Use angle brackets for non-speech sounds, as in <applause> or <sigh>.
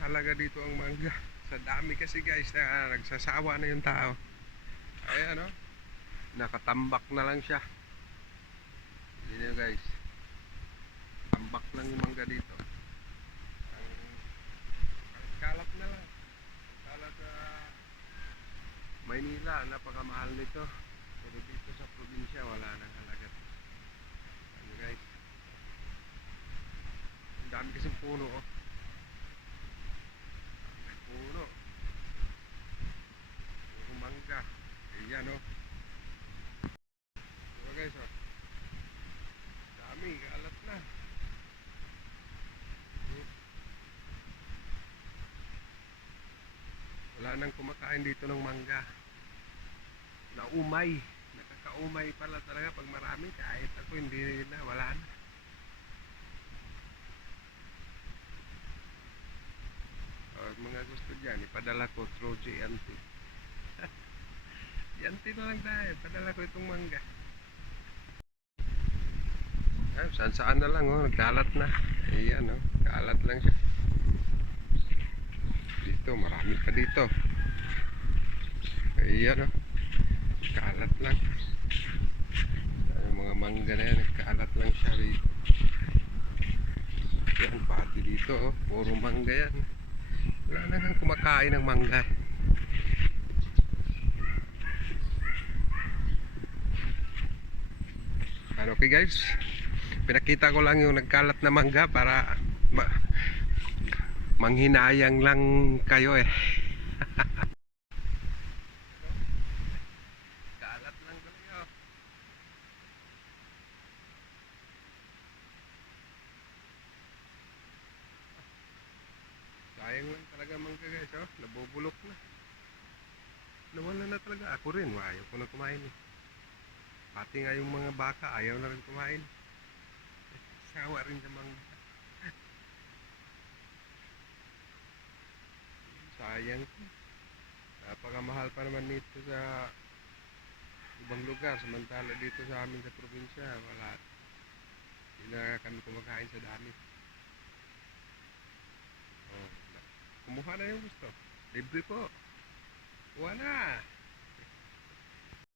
talaga dito ang mangga. Sa dami kasi guys na nagsasawa na yung tao. Ayan oh. Nakatambak na lang siya. Yun yun guys. Tambak lang yung mangga dito. Ang kalat na lang. Kalat sa Maynila, napakamahal nito. Pero dito sa probinsya, wala nang halaga. Ano guys? Ang dami kasing puno oh. May puno. Mangga. Ayan oh. Diba guys oh. Dami, kalat na. Wala nang kumakain dito ng mangga. Naumay. Nakakaumay pala talaga pag marami. Kahit ako hindi na, wala na. Mga gusto dyan, ipadala ko through GNT. GNT na lang tayo, padala ko itong mangga. Ay, saan saan na lang, oh, nagkalat na. Ayan, oh, kalat lang siya. Dito, marami pa dito. Ayan, oh, kalat lang. Yung mga mangga na yan, nagkalat lang siya rito. Yan, pati dito, oh, puro mangga yan. Wala na kumakain ng mangga. Ano okay guys? Pinakita ko lang yung nagkalat na mangga para ma- manghinayang lang kayo eh. <laughs> Kalat lang oh. Sayang lang talaga mangga guys, oh. Nabubulok na. Nawala na talaga. Ako rin, ayaw ko na kumain eh. Pati nga yung mga baka, ayaw na rin kumain. Sawa rin sa. Sayang. Napakamahal pa naman nito sa ibang lugar. Samantala dito sa amin sa probinsya, wala. Hindi na kami kumakain sa dami. Oh, kumuha na yung gusto. Libre po. Na.